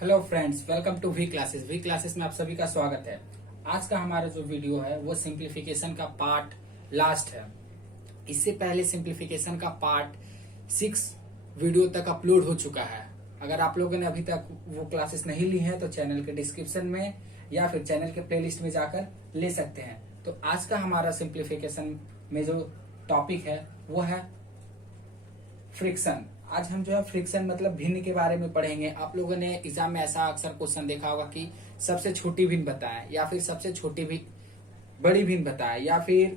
Hello friends, welcome to V classes में आप सभी का स्वागत है। आज का हमारा जो वीडियो है वो सिंप्लीफिकेशन का पार्ट लास्ट है। इससे पहले सिंप्लीफिकेशन का पार्ट 6 वीडियो तक अपलोड हो चुका है। अगर आप लोगों ने अभी तक वो क्लासेस नहीं ली है तो चैनल के डिस्क्रिप्शन में या फिर चैनल के प्लेलिस्ट में जाकर ले सकते हैं। तो आज का हमारा सिंप्लीफिकेशन में जो टॉपिक है वो है फ्रिक्शन। आज हम जो है फ्रिक्शन मतलब भिन्न के बारे में पढ़ेंगे। आप लोगों ने एग्जाम में ऐसा अक्सर क्वेश्चन देखा होगा कि सबसे छोटी भिन्न बताएं या फिर सबसे छोटी भी बड़ी भिन्न बताएं या फिर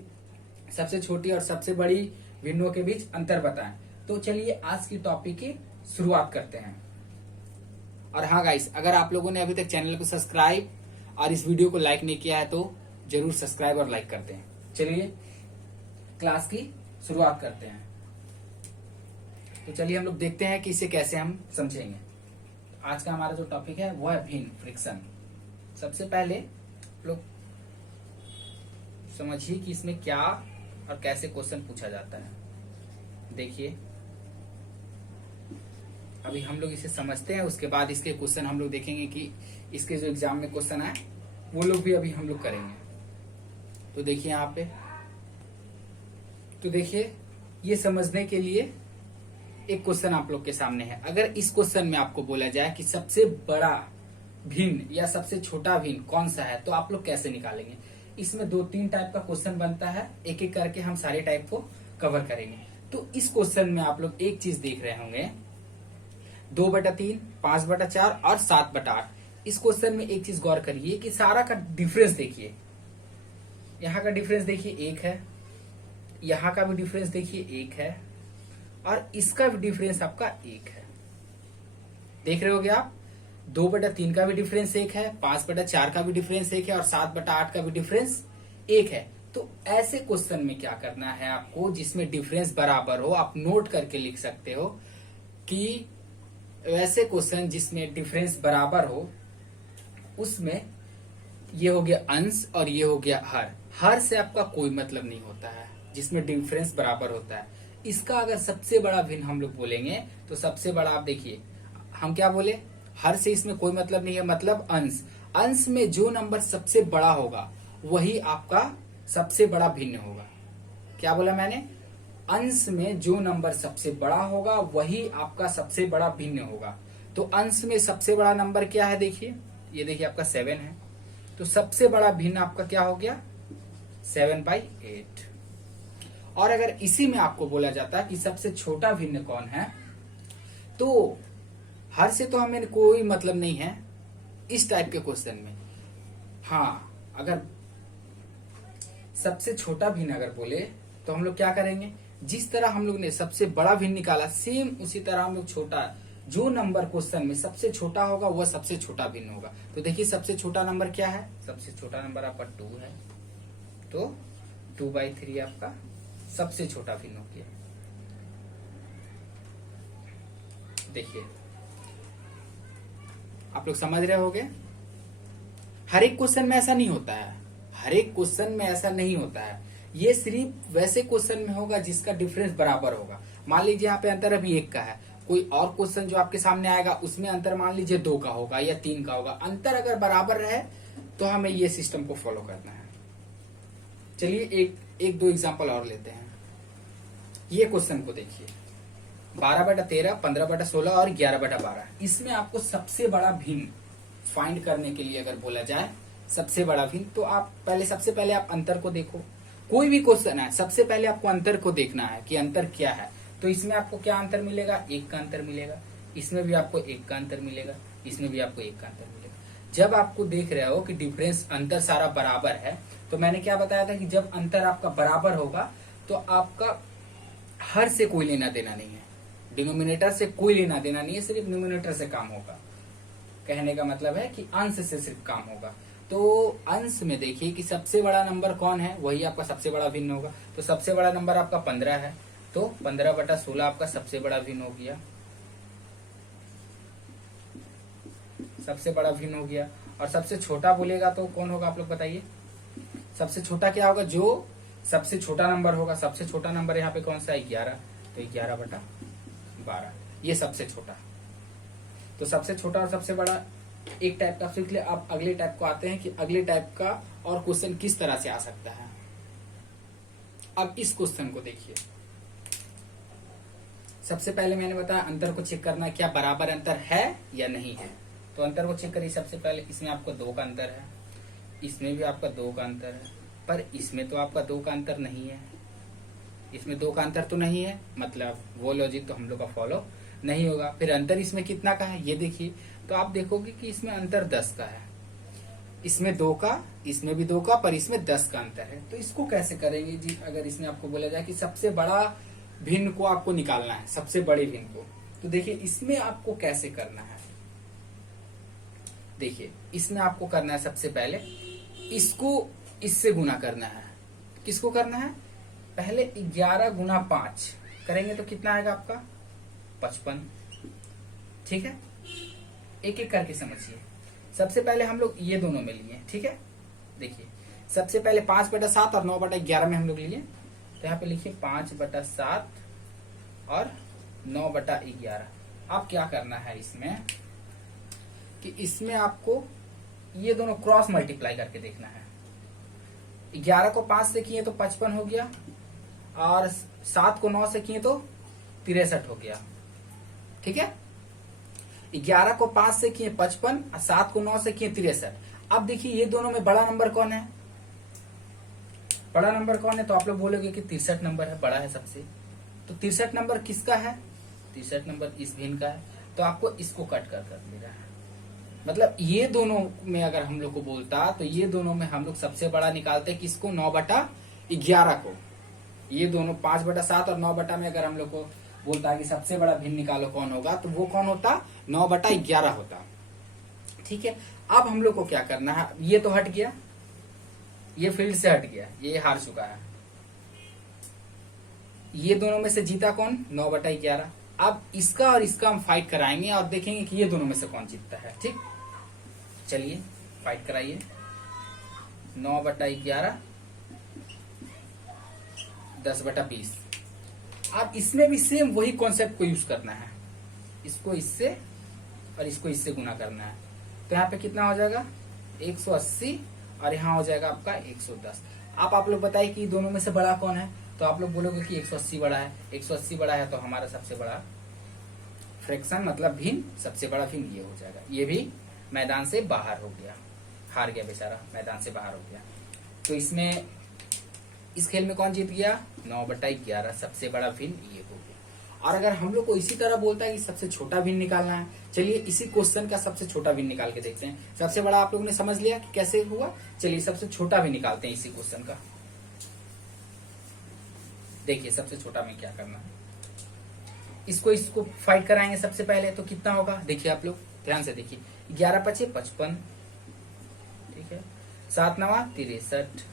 सबसे छोटी और सबसे बड़ी भिन्नों के बीच अंतर बताएं। तो चलिए आज की टॉपिक की शुरुआत करते हैं। और हाँ गाइस, अगर आप लोगों ने अभी तक चैनल को सब्सक्राइब और इस वीडियो को लाइक नहीं किया है तो जरूर सब्सक्राइब और लाइक करते हैं। चलिए क्लास की शुरुआत करते हैं। तो चलिए हम लोग देखते हैं कि इसे कैसे हम समझेंगे। आज का हमारा जो टॉपिक है वो है भिन्न, फ्रिक्शन। सबसे पहले लोग समझिए कि इसमें क्या और कैसे क्वेश्चन पूछा जाता है। देखिए, अभी हम लोग इसे समझते हैं, उसके बाद इसके क्वेश्चन हम लोग देखेंगे कि इसके जो एग्जाम में क्वेश्चन आए वो लोग भी अभी हम लोग करेंगे। तो देखिए यहाँ पे, तो देखिए ये समझने के लिए एक क्वेश्चन आप लोग के सामने है। अगर इस क्वेश्चन में आपको बोला जाए कि सबसे बड़ा भिन्न या सबसे छोटा भिन्न कौन सा है तो आप लोग कैसे निकालेंगे। इसमें 2-3 टाइप का क्वेश्चन बनता है, एक एक करके हम सारे टाइप को कवर करेंगे। तो इस क्वेश्चन में आप लोग एक चीज देख रहे होंगे, 2/3, 5/4 और 7/8। इस क्वेश्चन में एक चीज गौर करिए कि सारा का डिफरेंस देखिए। यहाँ का डिफरेंस देखिए 1 है, यहाँ का भी डिफरेंस देखिए 1 है और इसका भी डिफरेंस आपका 1 है। देख रहे होगे आप, 2/3 का भी डिफरेंस 1 है, 5/4 का भी डिफरेंस 1 है और 7/8 का भी डिफरेंस 1 है। तो ऐसे क्वेश्चन में क्या करना है आपको, जिसमें डिफरेंस बराबर हो, आप नोट करके लिख सकते हो कि वैसे क्वेश्चन जिसमें डिफरेंस बराबर हो उसमें ये हो गया अंश और ये हो गया हर। हर से आपका कोई मतलब नहीं होता है, जिसमें डिफरेंस बराबर होता है। इसका अगर सबसे बड़ा भिन्न हम लोग बोलेंगे तो सबसे बड़ा, आप देखिए हम क्या बोले, हर से इसमें कोई मतलब नहीं है, मतलब अंश। अंश में जो नंबर सबसे बड़ा होगा वही आपका सबसे बड़ा भिन्न होगा। क्या बोला मैंने, अंश में जो नंबर सबसे बड़ा होगा वही आपका सबसे बड़ा भिन्न होगा। तो अंश में सबसे बड़ा नंबर क्या है, देखिए ये देखिए आपका 7 है। तो सबसे बड़ा भिन्न आपका क्या हो गया, 7/8। और अगर इसी में आपको बोला जाता है कि सबसे छोटा भिन्न कौन है, तो हर से तो हमें कोई मतलब नहीं है इस टाइप के क्वेश्चन में। हाँ, अगर सबसे छोटा भिन्न अगर बोले तो हम लोग क्या करेंगे, जिस तरह हम लोग ने सबसे बड़ा भिन्न निकाला सेम उसी तरह हम लोग छोटा, जो नंबर क्वेश्चन में सबसे छोटा होगा वह सबसे छोटा भिन्न होगा। तो देखिए सबसे छोटा नंबर क्या है, सबसे छोटा नंबर आपका 2 है। तो 2/3 आपका सबसे छोटा भिन्न हो गया। देखिए आप लोग समझ रहे होंगे, हर एक क्वेश्चन में ऐसा नहीं होता है, हर एक क्वेश्चन में ऐसा नहीं होता है। ये सिर्फ वैसे क्वेश्चन में होगा जिसका डिफरेंस बराबर होगा। मान लीजिए यहाँ पे अंतर अभी 1 का है, कोई और क्वेश्चन जो आपके सामने आएगा उसमें अंतर मान लीजिए 2 का होगा या 3 का होगा। अंतर अगर बराबर रहे तो हमें ये सिस्टम को फॉलो करना है। चलिए एक दो एग्जाम्पल और लेते हैं। ये क्वेश्चन को देखिए, 12/13, 15/16 और 11/12। इसमें आपको सबसे बड़ा भिन्न फाइंड करने के लिए अगर बोला जाए सबसे बड़ा भिन्न, तो आप सबसे पहले आप अंतर को देखो। कोई भी क्वेश्चन है सबसे पहले आपको अंतर को देखना है कि अंतर क्या है। तो इसमें आपको क्या अंतर मिलेगा, 1 का अंतर मिलेगा। इसमें भी आपको 1 का अंतर मिलेगा, इसमें भी आपको 1 का अंतर मिलेगा। जब आपको देख रहे हो कि डिफरेंस अंतर सारा बराबर है, तो मैंने क्या बताया था कि जब अंतर आपका बराबर होगा तो आपका हर से कोई लेना देना नहीं है, डिनोमिनेटर से कोई लेना देना नहीं है, सिर्फ न्यूमिनेटर से काम होगा। कहने का मतलब है कि अंश से सिर्फ काम होगा। तो अंश में देखिए कि सबसे बड़ा नंबर कौन है, वही आपका सबसे बड़ा भिन्न होगा। तो सबसे बड़ा नंबर आपका 15 है, तो 15/16 आपका सबसे बड़ा भिन्न हो गया, सबसे बड़ा भिन्न हो गया। और सबसे छोटा बोलेगा तो कौन होगा, आप लोग बताइए। सबसे छोटा क्या होगा, जो सबसे छोटा नंबर होगा। सबसे छोटा नंबर यहाँ पे कौन सा है, 11। तो 11/12 ये सबसे छोटा। तो सबसे छोटा और सबसे बड़ा एक टाइप का सीख ले। अब अगले टाइप को आते हैं कि अगले टाइप का और क्वेश्चन किस तरह से आ सकता है। अब इस क्वेश्चन को देखिए। सबसे पहले मैंने बताया अंतर को चेक करना है, क्या बराबर अंतर है या नहीं है। तो अंतर को चेक करिए। सबसे पहले इसमें आपको 2 का अंतर है, इसमें भी आपका 2 का अंतर है, पर इसमें तो आपका 2 का अंतर नहीं है। इसमें 2 का अंतर तो नहीं है, मतलब वो लॉजिक तो हम लोग का फॉलो नहीं होगा। फिर अंतर इसमें कितना का है ये देखिए, तो आप देखोगे कि इसमें अंतर 10 का है। इसमें 2 का, इसमें भी 2 का, पर इसमें 10 का अंतर है। तो इसको कैसे करेंगे जी। अगर इसमें आपको बोला जाए कि सबसे बड़ा भिन्न को आपको निकालना है, सबसे बड़े भिन्न को, तो देखिए इसमें आपको कैसे करना है। देखिए इसमें आपको करना है, सबसे पहले इसको इससे गुना करना है। किसको करना है, पहले 11 गुना 5 करेंगे तो कितना आएगा आपका 55। ठीक है, एक एक करके समझिए। सबसे पहले हम लोग ये दोनों में लिए, ठीक है। देखिए सबसे पहले 5/7 और 9/11 में हम लोग लिए। तो यहाँ पे लिखिए 5/7 और 9/11। अब क्या करना है इसमें कि इसमें आपको ये दोनों क्रॉस मल्टीप्लाई करके देखना है। 11 को 5 से किए तो 55 हो गया, और 7 को 9 से किए तो 63 हो गया। ठीक है, 11 को 5 से किए 55 और 7 को 9 से किए 63। अब देखिए ये दोनों में बड़ा नंबर कौन है, बड़ा नंबर कौन है। तो आप लोग बोलोगे कि 63 नंबर है, बड़ा है सबसे। तो 63 नंबर किसका है, 63 नंबर इस भिन्न का है। तो आपको इसको कट कर देना है। मतलब ये दोनों में अगर हम लोग को बोलता, तो ये दोनों में हम लोग सबसे बड़ा निकालते किसको, 9/11 को। ये दोनों 5/7 और 9 में अगर हम लोग को बोलता है कि सबसे बड़ा भिन्न निकालो कौन होगा, तो वो कौन होता, 9/11 होता। ठीक है, अब हम लोग को क्या करना है, ये तो हट गया, ये फील्ड से हट गया, ये हार चुका है। ये दोनों में से जीता कौन, 9/11। अब इसका और इसका हम फाइट कराएंगे और देखेंगे कि ये दोनों में से कौन जीतता है। ठीक, चलिए फाइट कराइए। 9/11 10/20। अब इसमें भी सेम वही कॉन्सेप्ट को यूज करना है, इसको इससे और इसको इससे गुना करना है। तो यहाँ पे कितना हो जाएगा 180 और यहाँ हो जाएगा आपका 110। आप लोग बताइए कि दोनों में से बड़ा कौन है। तो आप लोग बोलोगे कि 180 बड़ा है। 180 बड़ा है तो हमारा सबसे बड़ा फ्रैक्शन मतलब भिन्न, सबसे बड़ा भिन्न ये हो जाएगा। ये भी मैदान से बाहर हो गया, हार गया बेचारा, मैदान से बाहर हो गया। तो इसमें इस खेल में कौन जीत गया, 9/11, सबसे बड़ा भिन्न ये हो गया। और अगर हम लोग को इसी तरह बोलता है कि सबसे छोटा भिन्न निकालना है, चलिए इसी क्वेश्चन का सबसे छोटा भिन्न निकाल के देखते हैं। सबसे बड़ा आप लोगों ने समझ लिया कि कैसे हुआ, चलिए सबसे छोटा भी निकालते हैं इसी क्वेश्चन का। देखिए सबसे छोटा में क्या करना है, इसको फाइट कराएंगे सबसे पहले। तो कितना होगा, देखिए आप लोग ध्यान से देखिए, 11×5 = 55। ठीक है, 7×9 = 63।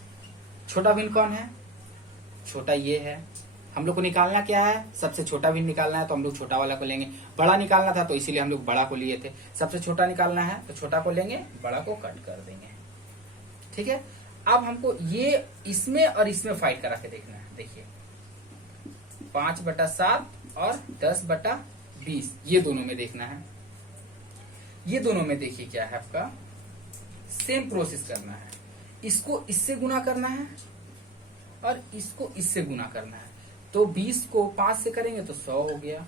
छोटा भिन्न कौन है, छोटा ये है। हम लोग को निकालना क्या है, सबसे छोटा भिन्न निकालना है, तो हम लोग छोटा वाला को लेंगे। बड़ा निकालना था तो इसीलिए हम लोग बड़ा को लिए थे। सबसे छोटा निकालना है तो छोटा को लेंगे, बड़ा को कट कर देंगे। ठीक है, अब हमको ये इसमें और इसमें फाइट करा के देखना है। देखिए 5/7 और 10/20 ये दोनों में देखना है। ये दोनों में देखिए क्या है आपका, सेम प्रोसेस करना है। इसको इससे गुना करना है और इसको इससे गुना करना है। तो 20 को 5 से करेंगे तो 100 हो गया,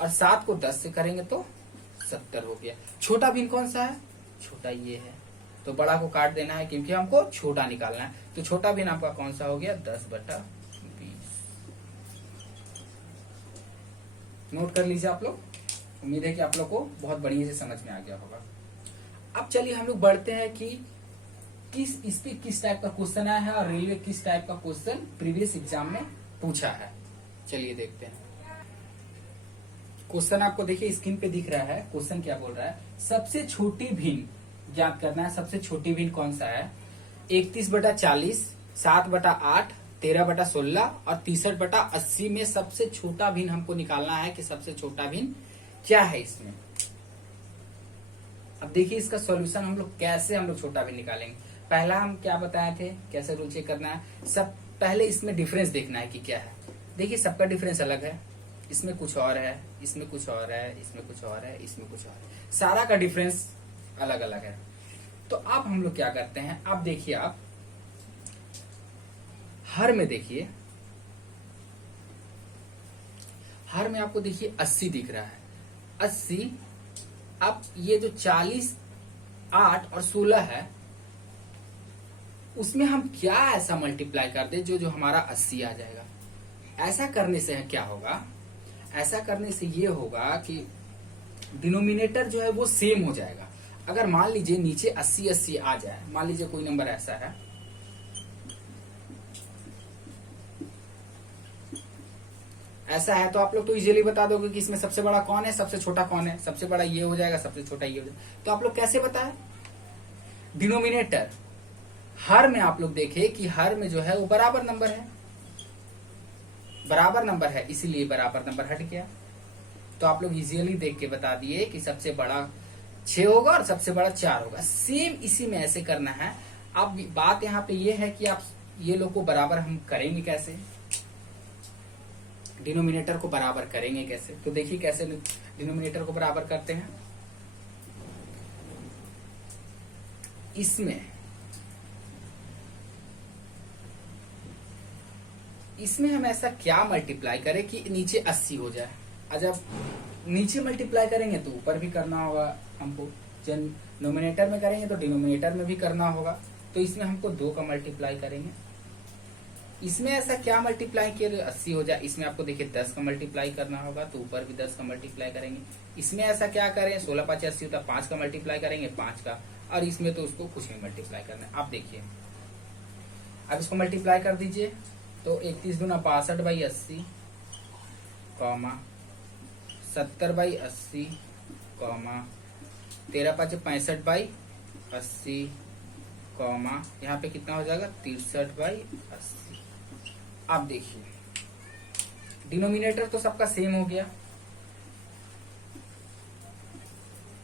और 7 को 10 से करेंगे तो 70 हो गया। छोटा भिन्न कौन सा है, छोटा ये है। तो बड़ा को काट देना है क्योंकि हमको छोटा निकालना है। तो छोटा भिन्न आपका कौन सा हो गया, 10/20। नोट कर लीजिए आप लोग। उम्मीद है कि आप लोग को बहुत बढ़िया से समझ में आ गया होगा। अब चलिए हम लोग बढ़ते हैं कि इस पे किस टाइप का क्वेश्चन आया है और रेलवे किस टाइप का क्वेश्चन प्रीवियस एग्जाम में पूछा है। चलिए देखते हैं क्वेश्चन। आपको देखिए स्क्रीन पे दिख रहा है, क्वेश्चन क्या बोल रहा है, सबसे छोटी भिन्न ज्ञात करना है। सबसे छोटी भिन्न कौन सा है, 31/40, 7/8, 13/16 और 63/80 में सबसे छोटा भिन्न हमको निकालना है कि सबसे छोटा भिन्न क्या है इसमें। अब देखिए इसका सॉल्यूशन हम लोग कैसे हम लोग छोटा भिन्न निकालेंगे। पहला हम क्या बताए थे, कैसे रूल चेक करना है। सब पहले इसमें डिफरेंस देखना है कि क्या है। देखिए सबका डिफरेंस अलग है, इसमें कुछ और है, इसमें कुछ और है, इसमें कुछ और है, इसमें कुछ और है। सारा का डिफरेंस अलग अलग है। तो अब हम लोग क्या करते हैं, अब देखिए आप हर में देखिए, हर में आपको देखिए 80 दिख रहा है, 80। अब ये जो 40, 8 और 16 है, उसमें हम क्या ऐसा मल्टीप्लाई कर दे जो हमारा 80 आ जाएगा। ऐसा करने से क्या होगा, ऐसा करने से ये होगा कि डिनोमिनेटर जो है वो सेम हो जाएगा। अगर मान लीजिए नीचे 80 80 आ जाए, मान लीजिए कोई नंबर ऐसा है, ऐसा है, तो आप लोग तो इजीली बता दोगे कि इसमें सबसे बड़ा कौन है, सबसे छोटा कौन है। सबसे बड़ा ये हो जाएगा, सबसे छोटा ये हो जाएगा। तो आप लोग कैसे बताए, डिनोमिनेटर हर में आप लोग देखे कि हर में जो है वो बराबर नंबर है, बराबर नंबर है, इसीलिए बराबर नंबर हट गया। तो आप लोग इजीली देख के बता दिए कि सबसे बड़ा 6 होगा और सबसे बड़ा 4 होगा। सेम इसी में ऐसे करना है। अब बात यहाँ पे ये है कि आप ये लोग को बराबर हम करेंगे कैसे, डिनोमिनेटर को बराबर करेंगे कैसे। तो देखिए कैसे डिनोमिनेटर को बराबर करते हैं। इसमें हम ऐसा क्या मल्टीप्लाई करें कि नीचे 80 हो जाए। जब नीचे मल्टीप्लाई करेंगे तो ऊपर भी करना होगा हमको, जब नोमिनेटर में करेंगे तो डिनोमिनेटर में भी करना होगा। तो इसमें हमको 2 का मल्टीप्लाई करेंगे। इसमें ऐसा क्या मल्टीप्लाई किया 80 हो जाए, इसमें आपको देखिए 10 का मल्टीप्लाई करना होगा, तो ऊपर भी 10 का मल्टीप्लाई करेंगे। इसमें ऐसा क्या करें, 16 5 80 होता है, 5 का मल्टीप्लाई करेंगे 5 का, और इसमें तो उसको कुछ नहीं मल्टीप्लाई करना है। आप देखिए अब इसको मल्टीप्लाई कर दीजिए, तो 31 दूना 62/80, 70/80, 13 5 65/80, यहाँ पे कितना हो जाएगा 63/80। आप देखिए डिनोमिनेटर तो सबका सेम हो गया,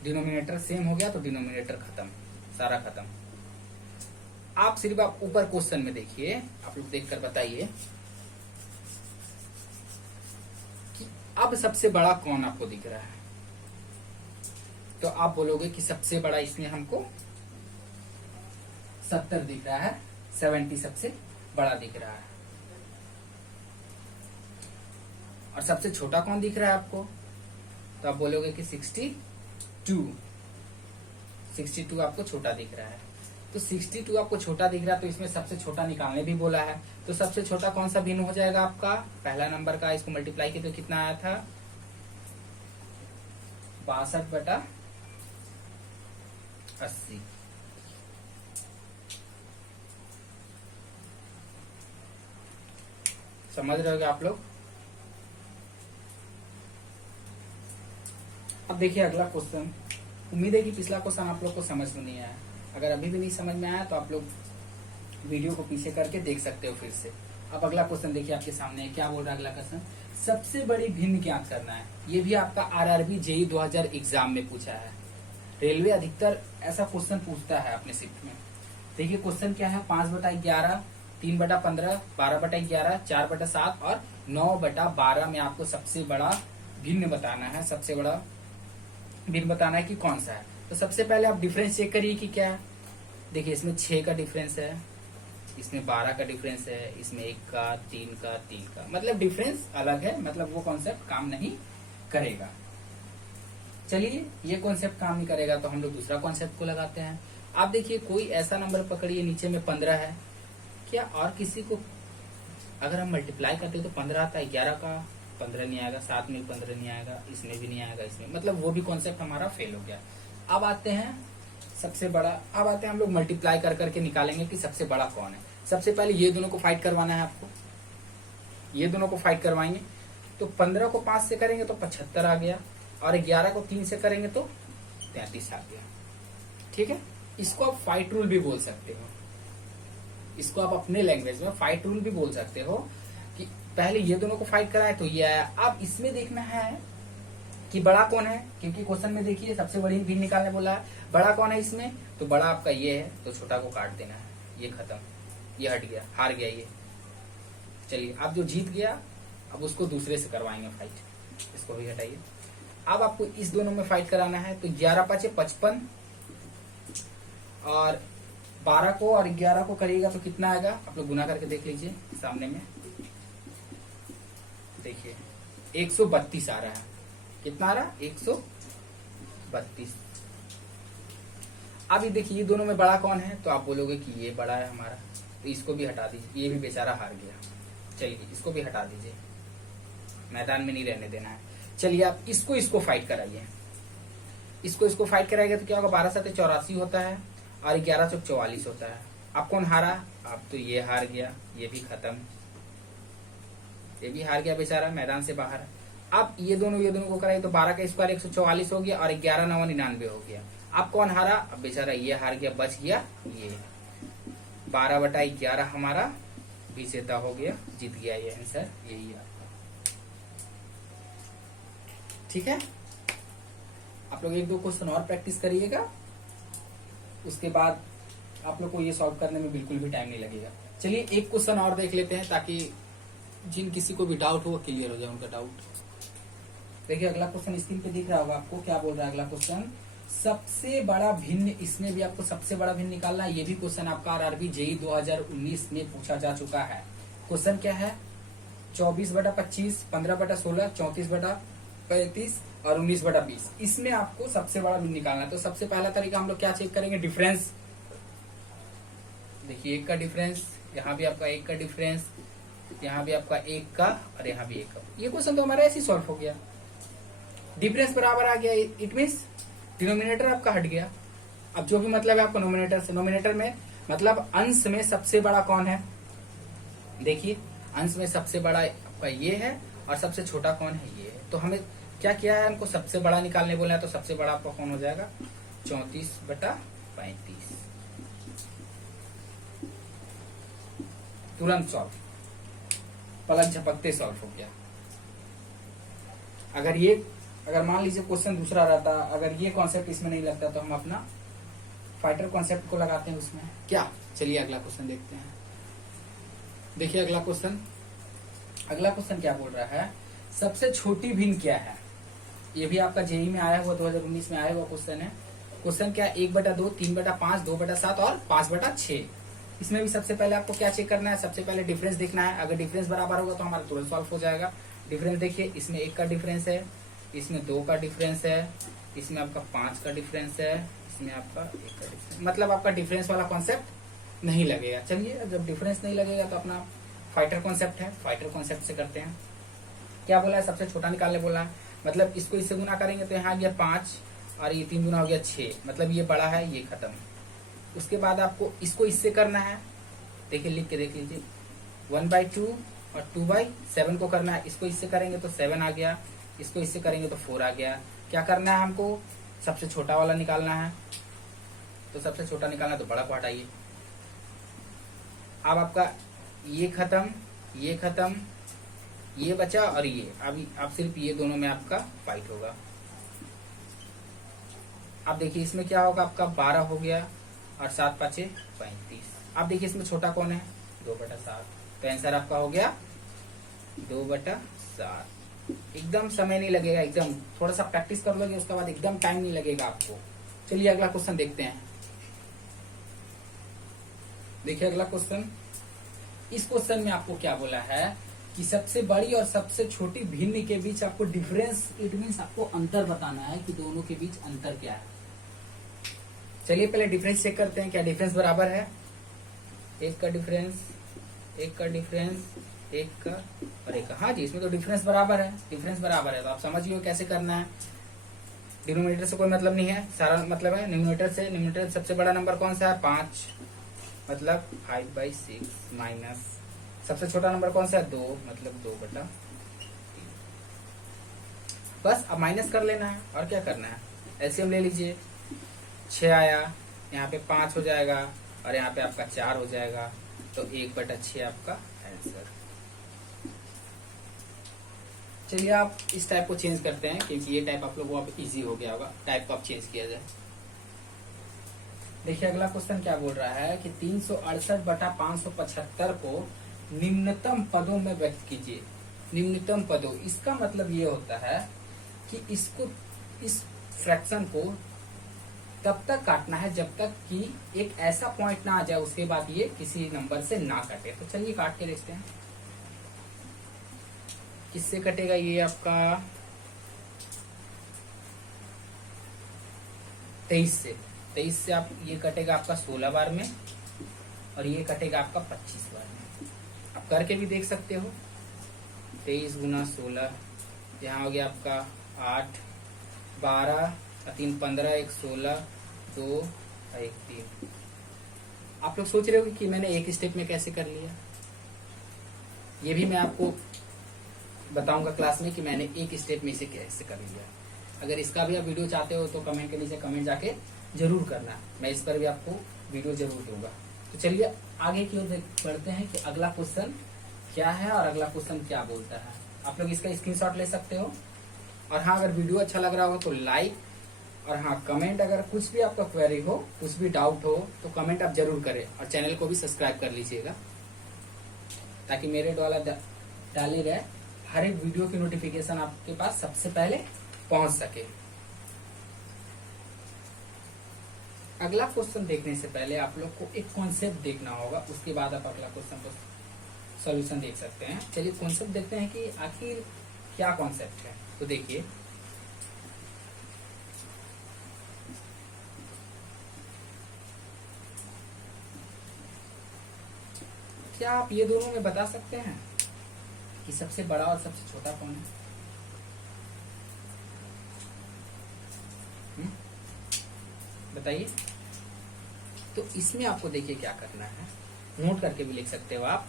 डिनोमिनेटर सेम हो गया, तो डिनोमिनेटर खत्म, सारा खत्म। आप सिर्फ आप ऊपर क्वेश्चन में देखिए, आप लोग देखकर बताइए कि अब सबसे बड़ा कौन आपको दिख रहा है। तो आप बोलोगे कि सबसे बड़ा इसमें हमको 70 दिख रहा है, 70 सबसे बड़ा दिख रहा है। और सबसे छोटा कौन दिख रहा है आपको, तो आप बोलोगे कि 62 आपको छोटा दिख रहा है। तो 62 आपको छोटा दिख रहा है, तो इसमें सबसे छोटा निकालने भी बोला है। तो सबसे छोटा कौन सा भिन्न हो जाएगा आपका, पहला नंबर का, इसको मल्टीप्लाई किया तो कितना आया था 62/80। समझ रहे होगे आप लोग। अब देखिए अगला क्वेश्चन, उम्मीद है कि पिछला क्वेश्चन आप लोग को समझ में नहीं आया। अगर अभी भी नहीं समझ में आया तो आप लोग वीडियो को पीछे करके देख सकते हो फिर से। अब अगला क्वेश्चन देखिए आपके सामने क्या बोल रहा है अगला क्वेश्चन, सबसे बड़ी भिन्न ज्ञात करना है। ये भी आपका आरआरबी जेईई 2000 एग्जाम में पूछा है। रेलवे अधिकतर ऐसा क्वेश्चन पूछता है अपने शिफ्ट में। देखिए क्वेश्चन क्या है, 5/11, 3/15, 12/11, 4/7 और 9/12 में आपको सबसे बड़ा भिन्न बताना है। सबसे बड़ा भिन्न बताना है कि कौन सा है। तो सबसे पहले आप डिफरेंस चेक करिए कि क्या है। देखिए इसमें 6 का डिफरेंस है, इसमें 12 का डिफरेंस है, इसमें 1 का, 3 का, मतलब डिफरेंस अलग है, मतलब वो कॉन्सेप्ट काम नहीं करेगा। चलिए ये कॉन्सेप्ट काम नहीं करेगा तो हम लोग दूसरा कॉन्सेप्ट को लगाते हैं। आप देखिए कोई ऐसा नंबर पकड़िए, नीचे में 15 है, क्या और किसी को अगर हम मल्टीप्लाई करते तो 15 आता है, 11 का 15 नहीं आएगा, 7 में 15 नहीं आएगा, इसमें भी नहीं आएगा, इसमें, मतलब वो भी कॉन्सेप्ट हमारा फेल हो गया। अब आते हैं सबसे बड़ा, अब आते हैं हम लोग मल्टीप्लाई कर करके निकालेंगे कि सबसे बड़ा कौन है। सबसे पहले ये दोनों को फाइट करवाना है आपको, ये दोनों को फाइट करवाएंगे। तो 15 को 5 से करेंगे तो 75 आ गया, और 11 को 3 से करेंगे तो 33 आ गया। ठीक है, इसको आप फाइट रूल भी बोल सकते हो, इसको आप अपने लैंग्वेज में फाइट रूल भी बोल सकते हो कि पहले ये दोनों को फाइट कराए तो ये आया। अब इसमें देखना है कि बड़ा कौन है, क्योंकि क्वेश्चन में देखिए सबसे बड़ी भिन्न निकालने बोला है। बड़ा कौन है इसमें, तो बड़ा आपका ये है, तो छोटा को काट देना है, ये खत्म, ये हट गया, हार गया ये। चलिए अब जो जीत गया अब उसको दूसरे से करवाएंगे फाइट, इसको भी हटाइए। अब आपको इस दोनों में फाइट कराना है। तो 11 5 55, और 12 को और 11 को करिएगा तो कितना आएगा, आप लोग गुना करके देख लीजिए सामने में। देखिए 132 आ रहा है। कितना आ रहा है? 132। अब ये देखिए ये दोनों में बड़ा कौन है, तो आप बोलोगे कि ये बड़ा है हमारा, तो इसको भी हटा दीजिए, ये भी बेचारा हार गया। चलिए इसको भी हटा दीजिए, मैदान में नहीं रहने देना है। चलिए आप इसको फाइट कराइए, इसको फाइट कराएगा तो क्या होगा, 12 7 84 होता है और 11 चौक 44 होता है। अब कौन हारा, अब तो ये हार गया, ये भी खत्म, ये भी हार गया बेचारा, मैदान से बाहर। अब ये दोनों को कराइए तो 12 का स्क्वायर 144 हो गया और 11 9 99 हो गया। अब कौन हारा, अब बेचारा ये हार गया, बच गया ये 12/11 हमारा विजेता हो गया, जीत गया ये आंसर, यही आपका। ठीक है, आप लोग 1-2 क्वेश्चन और प्रैक्टिस करिएगा, उसके बाद आप लोग को ये सॉल्व करने में बिल्कुल भी टाइम नहीं लगेगा। चलिए एक क्वेश्चन और देख लेते हैं ताकि जिन किसी को भी डाउट हो क्लियर हो जाए उनका डाउट। देखिए अगला क्वेश्चन स्क्रीन पे दिख रहा होगा आपको, क्या बोल रहा है अगला क्वेश्चन, सबसे बड़ा भिन्न, इसमें भी आपको सबसे बड़ा भिन्न निकालना है। ये भी क्वेश्चन आपका आरआरबी जेईई 2019 में पूछा जा चुका है। क्वेश्चन क्या है, 24/25, 15/16, 34/35 और 19/20, इसमें आपको सबसे बड़ा भिन्न निकालना है। तो सबसे पहला तरीका हम लोग क्या चेक करेंगे, डिफरेंस। देखिए 1 का डिफरेंस, यहाँ भी आपका 1 का डिफरेंस, यहाँ भी आपका 1 का और यहाँ भी 1 का। ये क्वेश्चन तो हमारा ऐसे ही सॉल्व हो गया, डिफरेंस बराबर आ गया, इट मीन्स डिनोमिनेटर आपका हट गया। अब जो भी मतलब है आपको नोमिनेटर से, नोमिनेटर में मतलब अंश में सबसे बड़ा कौन है, देखिए अंश में सबसे बड़ा आपका ये है और सबसे छोटा कौन है, ये है। तो हमें क्या किया है, हमको सबसे बड़ा निकालने बोला है, तो सबसे बड़ा आपका कौन हो जाएगा, 34/35। तुरंत सॉल्व, पलक झपकते सॉल्व हो गया। अगर मान लीजिए क्वेश्चन दूसरा रहता, अगर ये कॉन्सेप्ट इसमें नहीं लगता तो हम अपना फाइटर कॉन्सेप्ट को लगाते हैं उसमें क्या। चलिए अगला क्वेश्चन देखते हैं। देखिए अगला क्वेश्चन क्या बोल रहा है, सबसे छोटी भिन्न क्या है। ये भी आपका जेईई में आया हुआ, 2019 में आया हुआ क्वेश्चन है। क्वेश्चन क्या, 1/2, 3/5, 2/7 और 5/6। इसमें भी सबसे पहले आपको क्या चेक करना है, सबसे पहले डिफरेंस देखना है। अगर डिफरेंस बराबर होगा तो हमारा तुरंत सॉल्व हो जाएगा। डिफरेंस देखिए, इसमें 1 का डिफरेंस है, इसमें 2 का डिफरेंस है, इसमें आपका 5 का डिफरेंस है, इसमें आपका 1 का डिफरेंस, मतलब आपका डिफरेंस वाला कॉन्सेप्ट नहीं लगेगा। चलिए जब डिफरेंस नहीं लगेगा तो अपना फाइटर कॉन्सेप्ट है, फाइटर कॉन्सेप्ट से करते हैं। क्या बोला है, सबसे छोटा निकालने बोला है, मतलब इसको इससे गुना करेंगे तो यहाँ गया 5 और ये 3 गुना हो गया 6, मतलब ये बड़ा है, ये खत्म। उसके बाद आपको इसको इससे करना है, देखिए लिख के देख लीजिए, 1/2 और 2/7 को करना है। इसको इससे करेंगे तो 7 आ गया, इसको इससे करेंगे तो 4 आ गया। क्या करना है हमको, सबसे छोटा वाला निकालना है, तो सबसे छोटा निकालना है तो बड़ा को हटाइए। अब आपका ये खत्म, ये खत्म, ये बचा और ये, अभी अब सिर्फ ये दोनों में आपका फाइट होगा। अब देखिए इसमें क्या होगा, आपका 12 हो गया और 7 5 35। अब देखिए इसमें छोटा कौन है, 2/7, तो आंसर आपका हो गया 2/7। एकदम समय नहीं लगेगा, एकदम थोड़ा सा प्रैक्टिस कर लोगे उसके बाद एकदम टाइम नहीं लगेगा आपको। चलिए अगला क्वेश्चन देखते हैं। देखिए अगला क्वेश्चन, इस क्वेश्चन में आपको क्या बोला है कि सबसे बड़ी और सबसे छोटी भिन्न के बीच आपको डिफरेंस, इट मीन्स आपको अंतर बताना है कि दोनों के बीच अंतर क्या है। चलिए पहले डिफरेंस चेक करते हैं, क्या डिफरेंस बराबर है, 1 का डिफरेंस, 1 का डिफरेंस, 1 का और 1 का। हाँ जी, इसमें तो डिफरेंस बराबर है, डिफरेंस बराबर है, तो आप समझिए कैसे करना है। डिनोमिनेटर से कोई मतलब नहीं है, सारा मतलब है न्यूमरेटर से। न्यूमरेटर सबसे बड़ा नंबर कौन सा है, 5, मतलब 5/6 माइनस सबसे छोटा नंबर कौन सा है, 2, मतलब 2/3। बस अब माइनस कर लेना है और क्या करना है, एलसीएम ले लीजिए। 6 आया, यहाँ पे 5 हो जाएगा और यहाँ पे आपका 4 हो जाएगा, तो 1/6 आपका आंसर। चलिए आप इस टाइप को चेंज करते हैं, क्योंकि ये टाइप आप लोगों को इजी हो गया होगा, टाइप को आप चेंज किया जाए। देखिए अगला क्वेश्चन क्या बोल रहा है कि 368/575 को निम्नतम पदों में व्यक्त कीजिए। निम्नतम पदों, इसका मतलब ये होता है कि इसको, इस फ्रैक्शन को तब तक काटना है जब तक कि एक ऐसा पॉइंट ना आ जाए, उसके बाद ये किसी नंबर से ना कटे। तो चलिए काट के देखते हैं किससे कटेगा। ये आपका 23 से आप ये कटेगा आपका 16 बार में, और ये कटेगा आपका 25 बार में। आप करके भी देख सकते हो। 23 गुना 16, यहाँ हो गया आपका 8, 12, 3, 15, 1, 16, 2, 1, 3। आप लोग सोच रहे हो कि मैंने एक स्टेप में कैसे कर लिया। ये भी मैं आपको बताऊंगा क्लास में कि मैंने एक स्टेप में इसे कैसे कर लिया। अगर इसका भी आप वीडियो चाहते हो तो कमेंट के नीचे कमेंट जाके जरूर करना, मैं इस पर भी आपको वीडियो जरूर दूंगा। तो चलिए आगे की ओर बढ़ते हैं कि अगला क्वेश्चन क्या है और अगला क्वेश्चन क्या बोलता है। आप लोग इसका स्क्रीनशॉट ले सकते हो। और हाँ, अगर वीडियो अच्छा लग रहा हो तो लाइक, और हाँ कमेंट, अगर कुछ भी आपका क्वेरी हो, कुछ भी डाउट हो तो कमेंट आप जरूर करें, और चैनल को भी सब्सक्राइब कर लीजिएगा ताकि मेरे द्वारा डाले गए हर एक वीडियो की नोटिफिकेशन आपके पास सबसे पहले पहुंच सके। अगला क्वेश्चन देखने से पहले आप लोग को एक कॉन्सेप्ट देखना होगा, उसके बाद आप अगला क्वेश्चन को सॉल्यूशन देख सकते हैं। चलिए कॉन्सेप्ट देखते हैं कि आखिर क्या कॉन्सेप्ट है। तो देखिए, क्या आप ये दोनों में बता सकते हैं कि सबसे बड़ा और सबसे छोटा कौन है? बताइए। तो इसमें आपको देखिए क्या करना है, नोट करके भी लिख सकते हो आप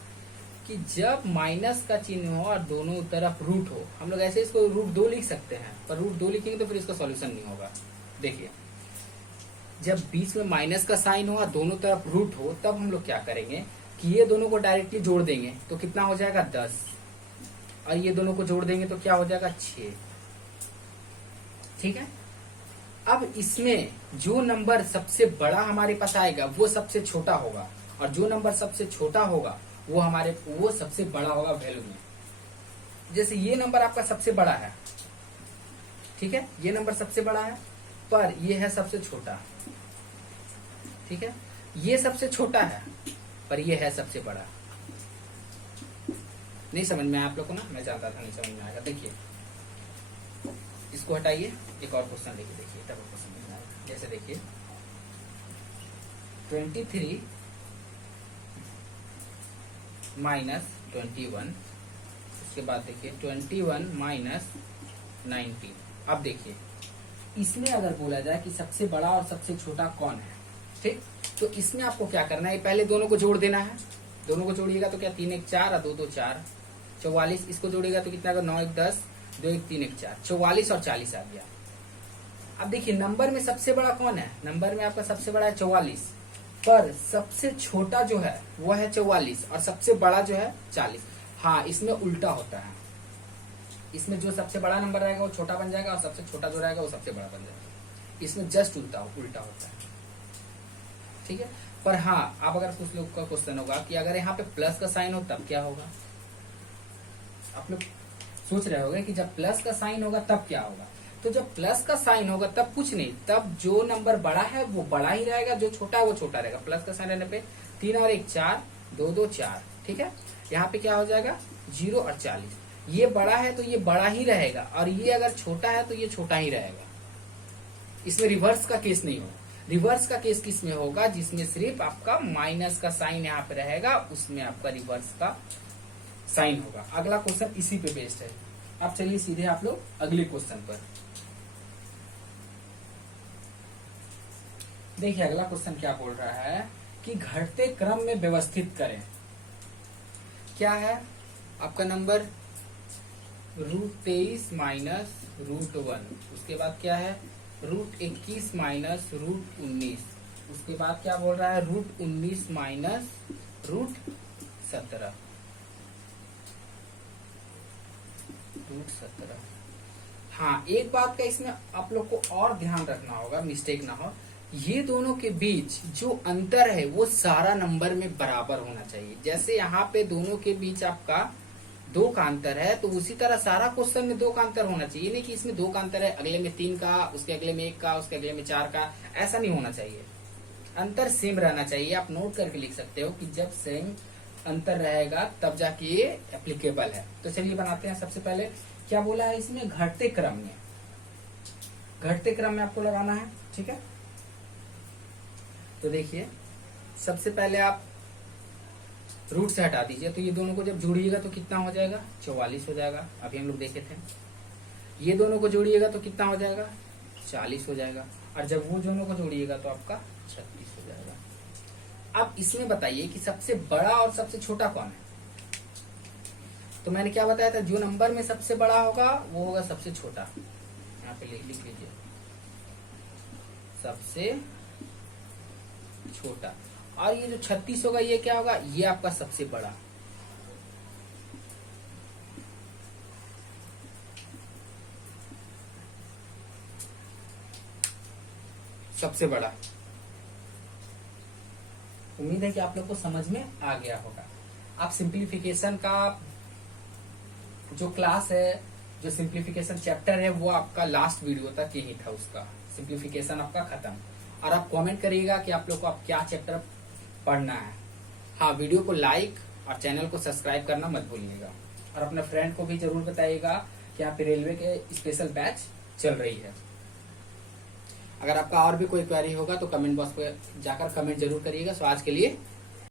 कि जब माइनस का चिन्ह हो और दोनों तरफ रूट हो, हम लोग ऐसे इसको रूट 2 लिख सकते हैं, पर रूट 2 लिखेंगे तो फिर इसका सॉल्यूशन नहीं होगा। देखिए, जब बीच में माइनस का साइन हो और दोनों तरफ रूट हो, तब हम लोग क्या करेंगे कि ये दोनों को डायरेक्टली जोड़ देंगे तो कितना हो जाएगा 10, और ये दोनों को जोड़ देंगे तो क्या हो जाएगा 6। ठीक है। अब इसमें जो नंबर सबसे बड़ा हमारे पास आएगा वो सबसे छोटा होगा, और जो नंबर सबसे छोटा होगा वो सबसे बड़ा होगा वैल्यू में। जैसे ये नंबर आपका सबसे बड़ा है, ठीक है, ये नंबर सबसे बड़ा है, पर ये है सबसे छोटा। ठीक है, ये सबसे छोटा है पर ये है सबसे बड़ा। नहीं समझ में आप लोग को ना, मैं जानता था नहीं समझ में आएगा। देखिए, इसको हटाइए, एक और क्वेश्चन देखिए। देखिए डबल क्वेश्चन लिखना है। जैसे देखिए 23 माइनस 21, उसके बाद देखिए 21 माइनस 19। अब देखिए, इसमें अगर बोला जाए कि सबसे बड़ा और सबसे छोटा कौन है, ठीक, तो इसमें आपको क्या करना है, पहले दोनों को जोड़ देना है। दोनों को जोड़िएगा तो क्या 3 1 4 और 2 2 4, 44। इसको जोड़ेगा तो कितना, 9 1 10, 2 1 3 1 4, 44 और 40 आ गया। अब देखिए, नंबर में सबसे बड़ा कौन है, नंबर में आपका सबसे बड़ा है 44, पर सबसे छोटा जो है वो है 44 और सबसे बड़ा जो है 40। हाँ, इसमें उल्टा होता है। इसमें जो सबसे बड़ा नंबर रहेगा वो छोटा बन जाएगा, और सबसे छोटा जो रहेगा वो सबसे बड़ा बन जाएगा। इसमें जस्ट उल्टा होता है। ठीक है। पर हाँ, आप अगर कुछ लोग का क्वेश्चन होगा कि अगर यहाँ पे प्लस का साइन हो तब क्या होगा। आप लोग सोच रहे होंगे कि जब प्लस का साइन होगा तब क्या होगा। तो जब प्लस का साइन होगा तब कुछ नहीं, तब जो नंबर बड़ा है वो बड़ा ही रहेगा, जो छोटा है वो छोटा रहेगा। प्लस का साइन रहने पे 3 और 1 4, 2 2 4। ठीक है, यहाँ पे क्या हो जाएगा 0 और 40। ये बड़ा है तो ये बड़ा ही रहेगा, और ये अगर छोटा है तो ये छोटा ही रहेगा। इसमें रिवर्स का केस नहीं होगा। रिवर्स का केस किस में होगा, जिसमें सिर्फ आपका माइनस का साइन यहाँ पे रहेगा, उसमें आपका रिवर्स का साइन होगा। अगला क्वेश्चन इसी पे बेस्ड है। अब चलिए सीधे आप लोग अगले क्वेश्चन पर देखिए। अगला क्वेश्चन क्या बोल रहा है कि घटते क्रम में व्यवस्थित करें। क्या है आपका नंबर, √23 माइनस √1, उसके बाद क्या है √21 माइनस √19, उसके बाद क्या बोल रहा है √19 माइनस √17। √17। हाँ, एक बात का इसमें आप लोग को और ध्यान रखना होगा, मिस्टेक ना हो। ये दोनों के बीच जो अंतर है वो सारा नंबर में बराबर होना चाहिए। जैसे यहाँ पे दोनों के बीच आपका दो का अंतर है, तो उसी तरह सारा क्वेश्चन में दो का अंतर होना चाहिए। नहीं कि इसमें दो का अंतर है, अगले में 3 का, उसके अगले में 1 का, उसके अगले में 4 का, ऐसा नहीं होना चाहिए। अंतर सेम रहना चाहिए। आप नोट करके लिख सकते हो कि जब सेम अंतर रहेगा तब जाके ये एप्लीकेबल है। तो चलिए बनाते हैं। सबसे पहले क्या बोला है इसमें, घटते क्रम में, घटते क्रम में आपको लगाना है, ठीक है। तो देखिए सबसे पहले आप रूट से हटा दीजिए, तो ये दोनों को जब जोड़िएगा तो कितना हो जाएगा, 44 हो जाएगा। अभी हम लोग देखे थे। ये दोनों को जोड़िएगा तो कितना हो जाएगा, 40 हो जाएगा। और जब वो दोनों को जोड़िएगा तो आपका 36 हो जाएगा। अब इसमें बताइए कि सबसे बड़ा और सबसे छोटा कौन है। तो मैंने क्या बताया था, जो नंबर में सबसे बड़ा होगा वो होगा सबसे छोटा। यहाँ पे लिख लीजिए, सबसे छोटा। और ये जो 36 होगा ये क्या होगा, ये आपका सबसे बड़ा। सबसे बड़ा। उम्मीद है कि आप लोग को समझ में आ गया होगा। आप सिंप्लीफिकेशन का जो क्लास है, जो सिंप्लीफिकेशन चैप्टर है, वो आपका लास्ट वीडियो तक यही था, उसका सिंप्लीफिकेशन आपका खत्म। और आप कमेंट करिएगा कि आप लोग को आप क्या चैप्टर पढ़ना है। हाँ, वीडियो को लाइक और चैनल को सब्सक्राइब करना मत भूलिएगा। और अपने फ्रेंड को भी जरूर बताइएगा कि यहाँ पे रेलवे के स्पेशल बैच चल रही है। अगर आपका और भी कोई क्वेरी होगा तो कमेंट बॉक्स पे जाकर कमेंट जरूर करिएगा। सो आज के लिए